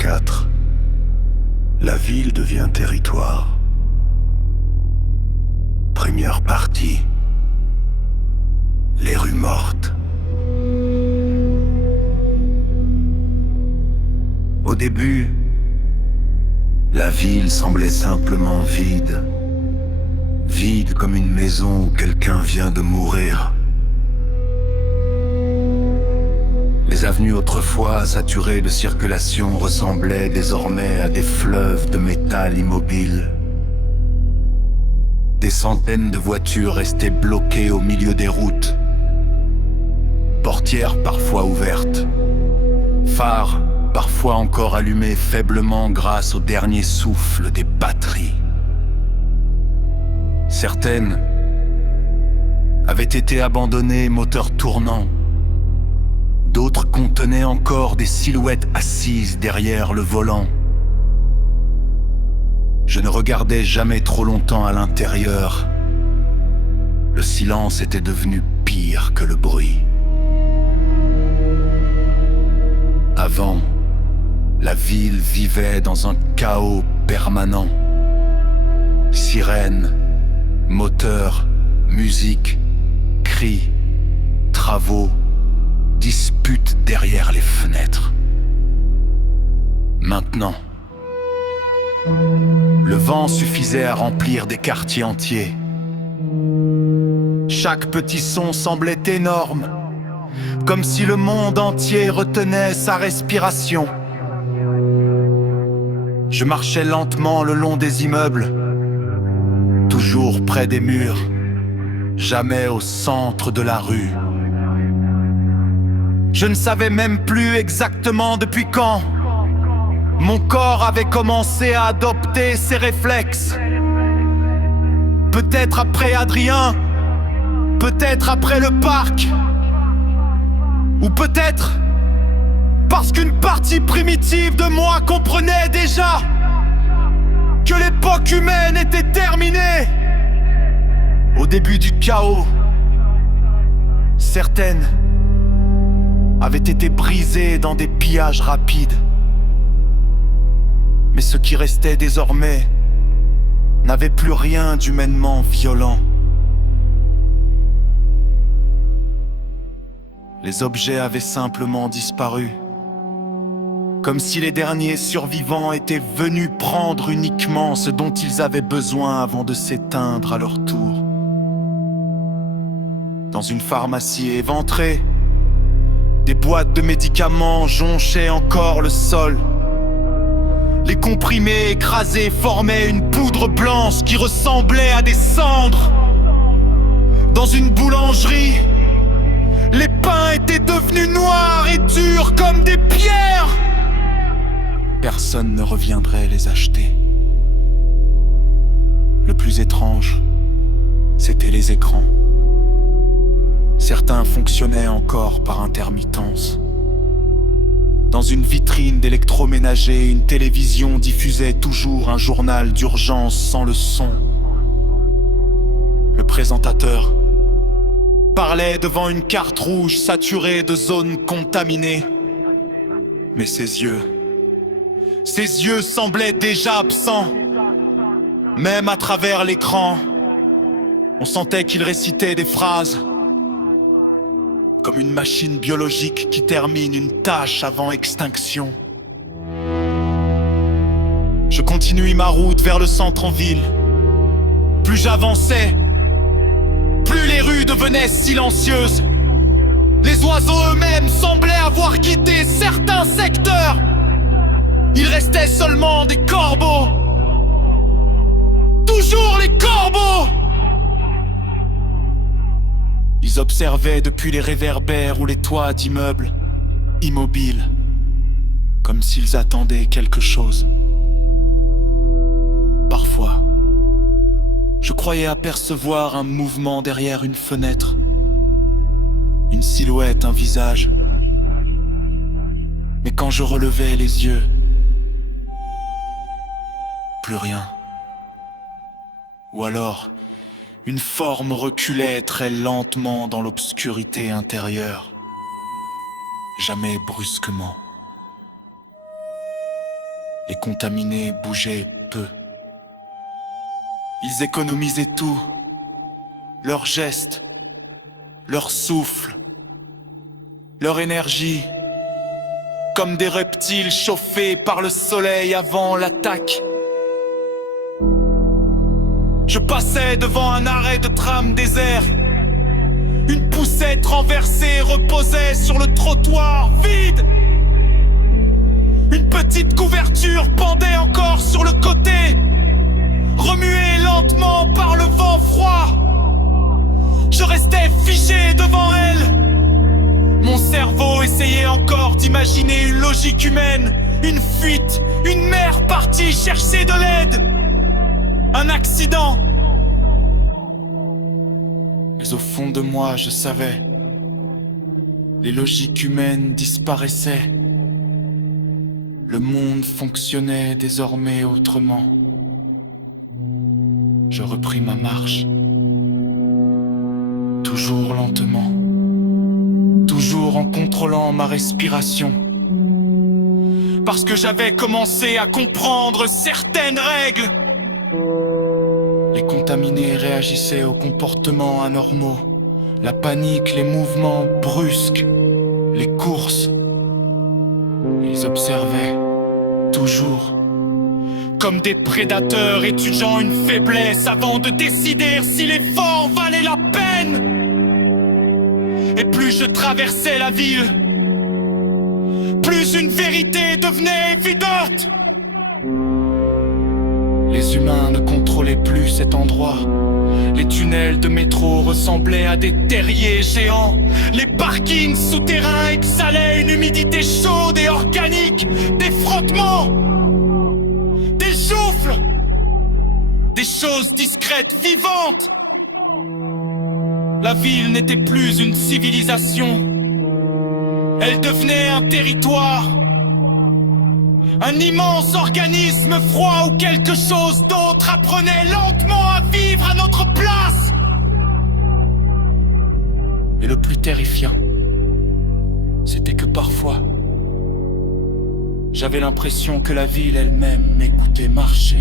4. La ville devient territoire. Première partie. Les rues mortes. Au début, la ville semblait simplement vide. Vide comme une maison où quelqu'un vient de mourir. Les avenues autrefois saturées de circulation ressemblaient désormais à des fleuves de métal immobile. Des centaines de voitures restaient bloquées au milieu des routes. Portières parfois ouvertes. Phares parfois encore allumés faiblement grâce au dernier souffle des batteries. Certaines avaient été abandonnées, moteurs tournants. D'autres contenaient encore des silhouettes assises derrière le volant. Je ne regardais jamais trop longtemps à l'intérieur. Le silence était devenu pire que le bruit. Avant, la ville vivait dans un chaos permanent. Sirènes, moteurs, musique, cris, travaux, disputes derrière les fenêtres. Maintenant, le vent suffisait à remplir des quartiers entiers. Chaque petit son semblait énorme, comme si le monde entier retenait sa respiration. Je marchais lentement le long des immeubles, toujours près des murs, jamais au centre de la rue. Je ne savais même plus exactement depuis quand mon corps avait commencé à adopter ses réflexes. Peut-être après Adrien, peut-être après le parc, ou peut-être parce qu'une partie primitive de moi comprenait déjà que l'époque humaine était terminée. Au début du chaos, certaines avaient été brisées dans des pillages rapides. Mais ce qui restait désormais n'avait plus rien d'humainement violent. Les objets avaient simplement disparu, comme si les derniers survivants étaient venus prendre uniquement ce dont ils avaient besoin avant de s'éteindre à leur tour. Dans une pharmacie éventrée, des boîtes de médicaments jonchaient encore le sol. Les comprimés écrasés formaient une poudre blanche qui ressemblait à des cendres. Dans une boulangerie, les pains étaient devenus noirs et durs comme des pierres. Personne ne reviendrait les acheter. Le plus étrange, c'était les écrans. Certains fonctionnaient encore par intermittence. Dans une vitrine d'électroménager, une télévision diffusait toujours un journal d'urgence sans le son. Le présentateur parlait devant une carte rouge saturée de zones contaminées. Mais ses yeux semblaient déjà absents. Même à travers l'écran, on sentait qu'il récitait des phrases. Comme une machine biologique qui termine une tâche avant extinction. Je continuai ma route vers le centre-ville. Plus j'avançais, plus les rues devenaient silencieuses. Les oiseaux eux-mêmes semblaient avoir quitté certains secteurs. Il restait seulement des corbeaux. Toujours les corbeaux! Ils observaient depuis les réverbères ou les toits d'immeubles, immobiles, comme s'ils attendaient quelque chose. Parfois, je croyais apercevoir un mouvement derrière une fenêtre, une silhouette, un visage. Mais quand je relevais les yeux, plus rien. Ou alors, une forme reculait très lentement dans l'obscurité intérieure. Jamais brusquement. Les contaminés bougeaient peu. Ils économisaient tout, leurs gestes, leur souffle, leur énergie, comme des reptiles chauffés par le soleil avant l'attaque. Je passais devant un arrêt de tram désert. Une poussette renversée reposait sur le trottoir vide. Une petite couverture pendait encore sur le côté, remuée lentement par le vent froid. Je restais figé devant elle. Mon cerveau essayait encore d'imaginer une logique humaine, une fuite, une mère partie chercher de l'aide, un accident. Mais au fond de moi, je savais, les logiques humaines disparaissaient. Le monde fonctionnait désormais autrement. Je repris ma marche, toujours lentement, toujours en contrôlant ma respiration. Parce que j'avais commencé à comprendre certaines règles. Les contaminés réagissaient aux comportements anormaux, la panique, les mouvements brusques, les courses. Ils observaient, toujours, comme des prédateurs étudiant une faiblesse avant de décider si l'effort valait la peine. Et plus je traversais la ville, plus une vérité devenait évidente. Les humains ne contrôlaient plus cet endroit. Les tunnels de métro ressemblaient à des terriers géants. Les parkings souterrains exhalaient une humidité chaude et organique. Des frottements, des souffles, des choses discrètes, vivantes. La ville n'était plus une civilisation. Elle devenait un territoire. Un immense organisme froid où quelque chose d'autre apprenait lentement à vivre à notre place. Et le plus terrifiant, c'était que parfois, j'avais l'impression que la ville elle-même m'écoutait marcher.